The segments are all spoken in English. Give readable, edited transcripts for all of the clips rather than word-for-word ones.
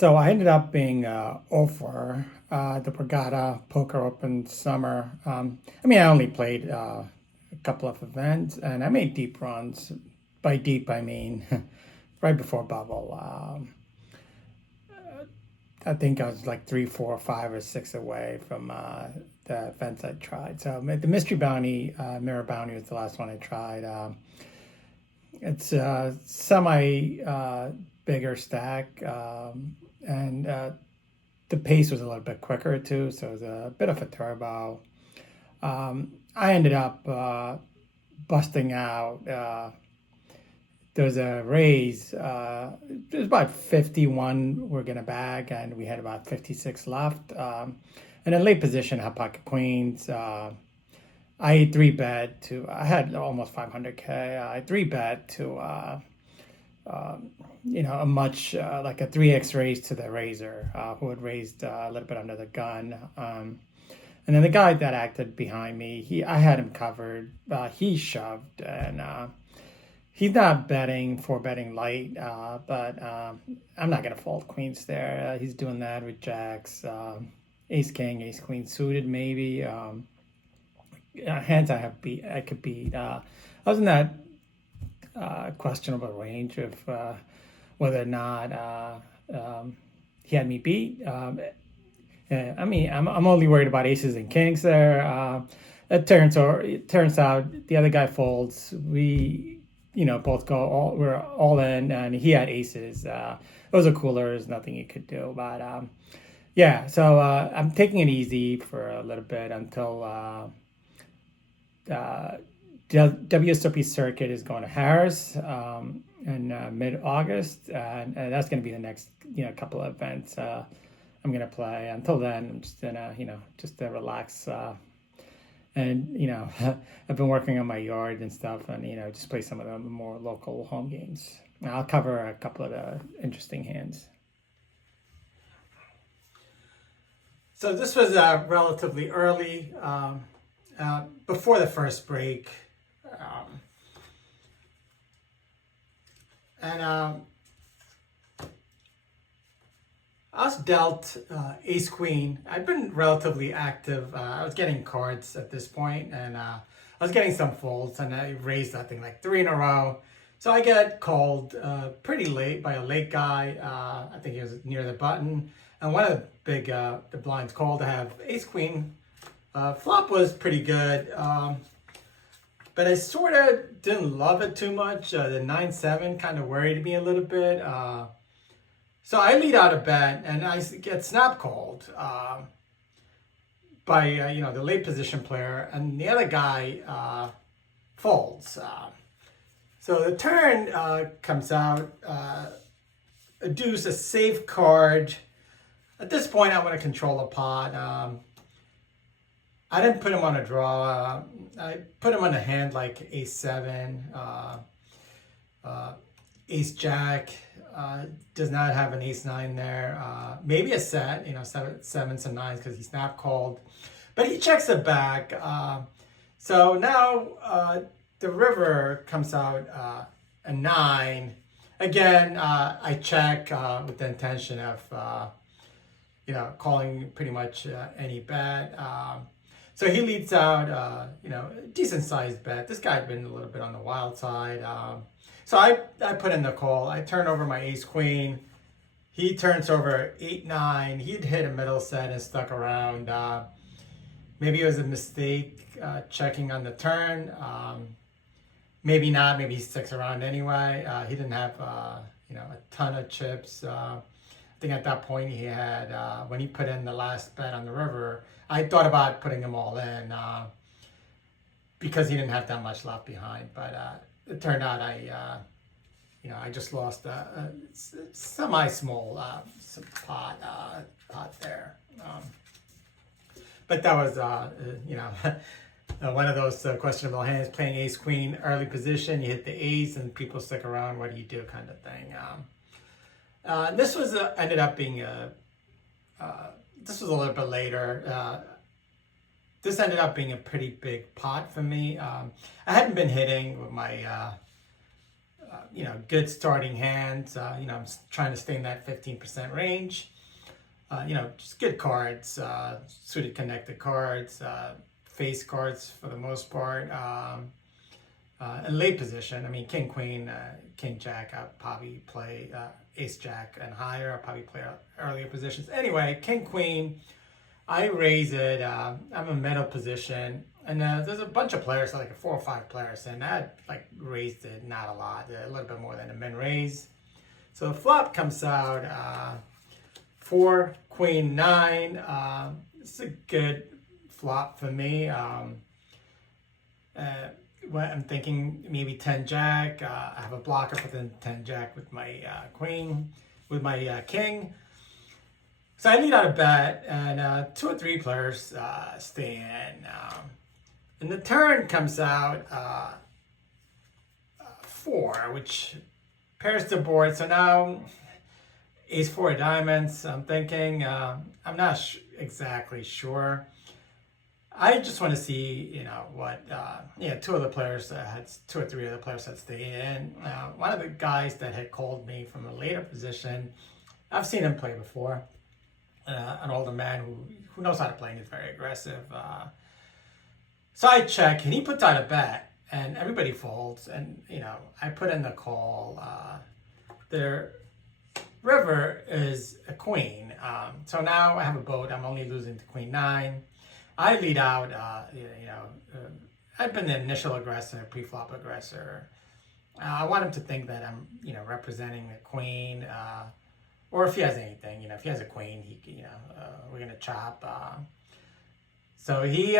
So I ended up being over the Borgata Poker Open Summer. I only played a couple of events, and I made deep runs. By deep, I mean right before bubble. I think I was like three, four, five, or six away from the events I tried. So the Mystery Bounty, Mirror Bounty was the last one I tried. It's a semi bigger stack, and the pace was a little bit quicker too, so it was a bit of a turbo. I ended up busting out. There was a raise. It was about 51 we're gonna bag, and we had about 56 left. And in late position, had pocket queens. I three bet to. I had almost 500K. I three bet to. A much like a 3x raise to the razor, who had raised a little bit under the gun. And then the guy that acted behind me, I had him covered. He shoved, and he's not betting for betting light, but I'm not gonna fold queens there. He's doing that with jacks, ace king, ace queen suited maybe. Hands I have beat, I could beat. I was in that questionable range of whether or not he had me beat. I'm only worried about aces and kings there. It turns out the other guy folds. Both we're all in, and he had aces. Those are cooler. There's nothing you could do. But yeah, so I'm taking it easy for a little bit until WSOP circuit is going to Harris in mid-August, and that's going to be the next couple of events I'm going to play. Until then, I'm just gonna just to relax, and I've been working on my yard and stuff, and just play some of the more local home games. I'll cover a couple of the interesting hands. So this was relatively early, before the first break. And I was dealt ace queen. I've been relatively active. I was getting cards at this point, and I was getting some folds, and I raised that thing like three in a row. So I get called pretty late by a late guy. I think he was near the button, and one of the big the blinds called to have ace queen. Flop was pretty good. But I sort of didn't love it too much. The 9-7 kind of worried me a little bit. So I lead out a bet, and I get snap called by the late position player, and the other guy folds. So the turn comes out a deuce, a safe card. At this point, I want to control the pot. I didn't put him on a draw. I put him on a hand like ace seven, ace jack. Does not have an ace nine there. Maybe a set, sevens and nines because he snap called, but he checks it back. So now the river comes out a nine. Again, I check with the intention of calling pretty much any bet. So he leads out, a decent sized bet. This guy had been a little bit on the wild side. So I put in the call. I turn over my ace queen. He turns over 8-9. He'd hit a middle set and stuck around. Maybe it was a mistake checking on the turn. Maybe not. Maybe he sticks around anyway. He didn't have a ton of chips. I think at that point he had, when he put in the last bet on the river, I thought about putting them all in because he didn't have that much left behind. But it turned out I just lost a semi-small pot there. But that was, one of those questionable hands, playing ace queen, early position. You hit the ace and people stick around. What do you do, kind of thing. This was ended up being this was a little bit later. This ended up being a pretty big pot for me. I hadn't been hitting with my good starting hands. I'm trying to stay in that 15% range. Just good cards, suited connected cards, face cards for the most part. In late position, I mean, King, Queen, King, Jack, I'll probably play Ace, Jack, and higher. I'll probably play earlier positions. Anyway, King, Queen, I raise it. I'm in middle position. And there's a bunch of players, like 4 or 5 players, and I like raised it, not a lot, a little bit more than a min raise. So the flop comes out 4, Queen, 9. It's a good flop for me. I'm thinking maybe 10 Jack. I have a blocker for the 10 Jack with my Queen, with my King. So I lead out a bet, and 2 or 3 players stay in. And the turn comes out 4, which pairs the board. So now Ace 4 of diamonds. I'm thinking, I'm not exactly sure. I just want to see, what, 2 of the players had, 2 or 3 other players had stayed in. One of the guys that had called me from a later position, I've seen him play before. An older man who knows how to play and is very aggressive. So I check, and he puts out a bet, and everybody folds, and, I put in the call. Their river is a queen. So now I have a boat. I'm only losing to Queen 9. I lead out, I've been the initial aggressor, pre-flop aggressor. I want him to think that I'm, representing the queen, or if he has anything, if he has a queen, he, we're going to chop. So he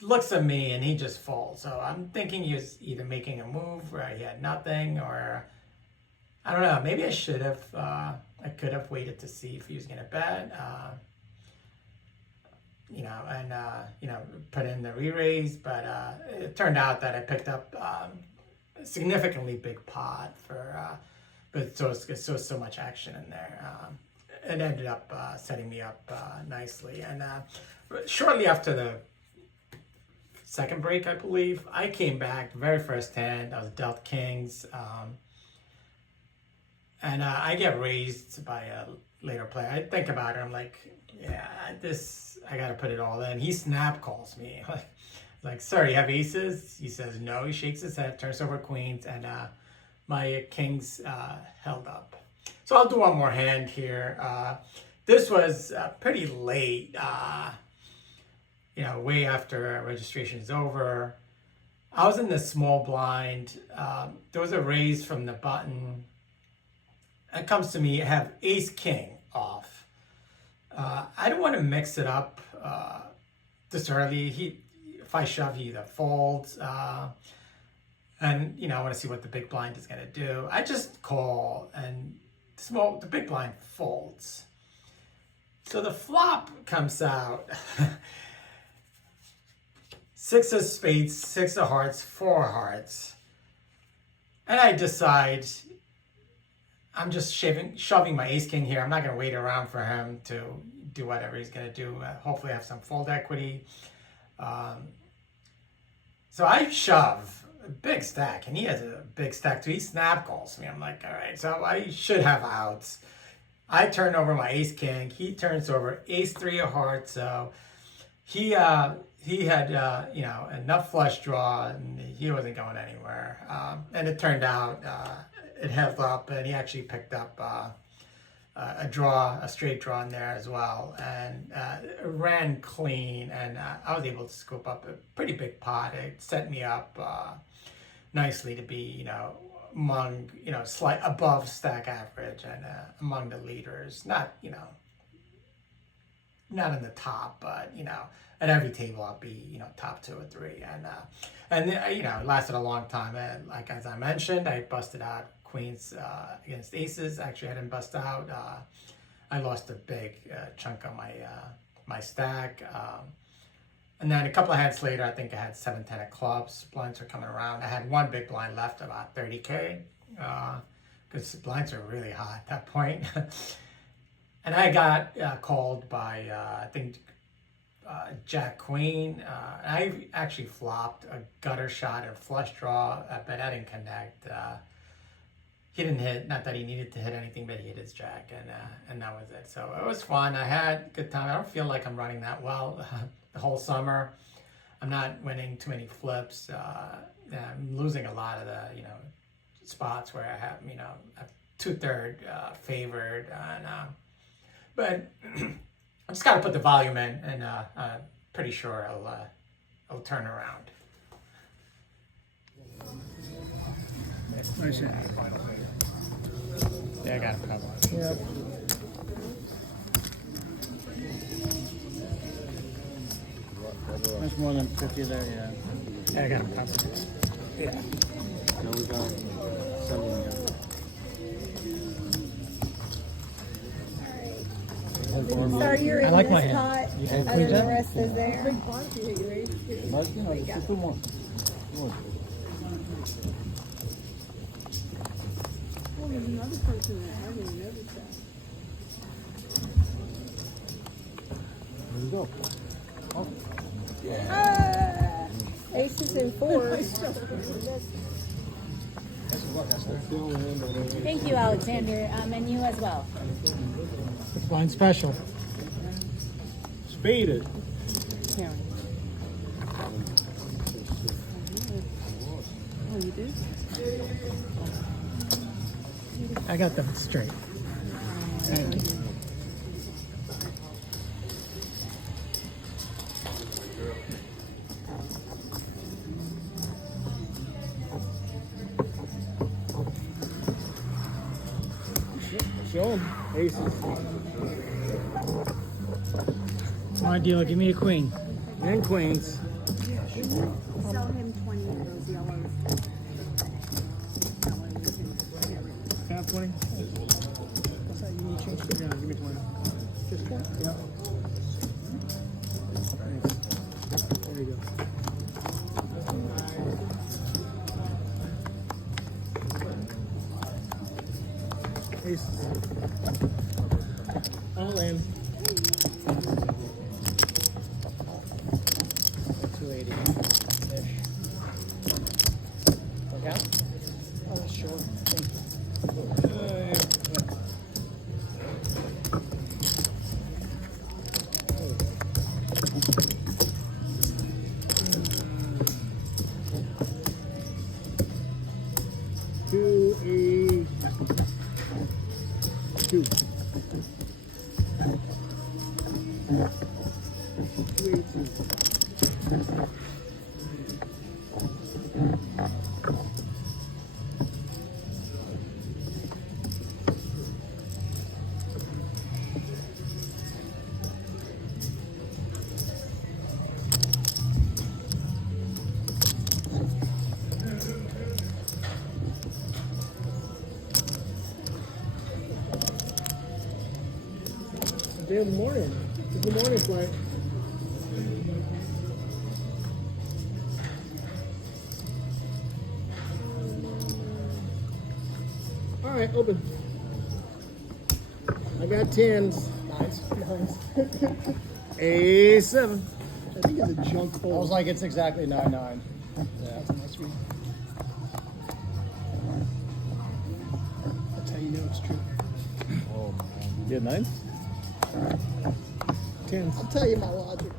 looks at me and he just folds. So I'm thinking he was either making a move where he had nothing, or I don't know, maybe I should have, I could have waited to see if he was going to bet. Put in the re-raise, but it turned out that I picked up a significantly big pot for, but so much action in there. It ended up setting me up nicely. And shortly after the second break, I believe, I came back, very first hand, I was dealt kings, and I get raised by a later player. I think about it, I'm like, yeah, I gotta put it all in. He snap calls me. Like, sir, you have aces? He says no. He shakes his head, turns over queens, and my kings held up. So I'll do one more hand here. This was pretty late, way after registration is over. I was in the small blind. There was a raise from the button. It comes to me, I have ace king off. I don't want to mix it up this early. If I shove, he either folds, and I want to see what the big blind is going to do. I just call, and the big blind folds. So the flop comes out 6 of spades, 6 of hearts, 4 hearts, and I decide I'm just shoving my ace king here. I'm not going to wait around for him to do whatever he's going to do. Hopefully have some fold equity. So I shove a big stack, and he has a big stack too. He snap calls me. I'm like, all right, so I should have outs. I turn over my ace king. He turns over ace 3 of hearts. So he had enough flush draw, and he wasn't going anywhere. And it turned out it held up, and he actually picked up a straight draw in there as well, and ran clean, and I was able to scoop up a pretty big pot. It set me up nicely to be, among, slight above stack average, and among the leaders. Not in the top, but at every table I'll be top 2 or 3, and it lasted a long time. And like as I mentioned, I busted out queens against aces. Actually, I didn't bust out. I lost a big chunk on my stack. And then a couple of hands later, I think I had 7-10 of clubs. Blinds were coming around. I had one big blind left, about 30K, because blinds were really hot at that point. And I got called by, I think, Jack Queen. I actually flopped a gutter shot and flush draw, but I didn't connect. He didn't hit, not that he needed to hit anything, but he hit his Jack, and that was it. So it was fun. I had a good time. I don't feel like I'm running that well the whole summer. I'm not winning too many flips. I'm losing a lot of the, spots where I have, a 2/3 favored, but I just got to put the volume in, and I'm pretty sure I'll turn around. Nice. Yeah, I got him covered. Yep. That's more than 50 there, yeah. Yeah, I got him covered. Yeah. No, we got 7 here. Sorry, you're in I like my this hand. pot, You and clean then the that? rest is there. Just 2 more. Well, there's another person that I didn't notice that. There you go. Oh. Aces and fours. Thank you, Alexander, and you as well. Blind special. Speed it. Oh, you do? I got them straight. Thank you. Show him. Aces. My dealer, give me a queen. And queens. Sell him 20 of those yellows. That way we can get rid of it. Have 20? What's that? You need change? Yeah, give me 20. Just that? Yeah. Thanks. There you go. Aces. All in. 280-ish. Look out. Oh, that's short. Thank you. Yeah. 282. 282. Good morning. Good morning, Frank. All right, open. I got 10s. Nice. A7. I think it's a junk I hole. was like, it's exactly 9-9. Yeah. That's a nice read. That's how you know it's true. You had 9s? 10s. I'll tell you my logic.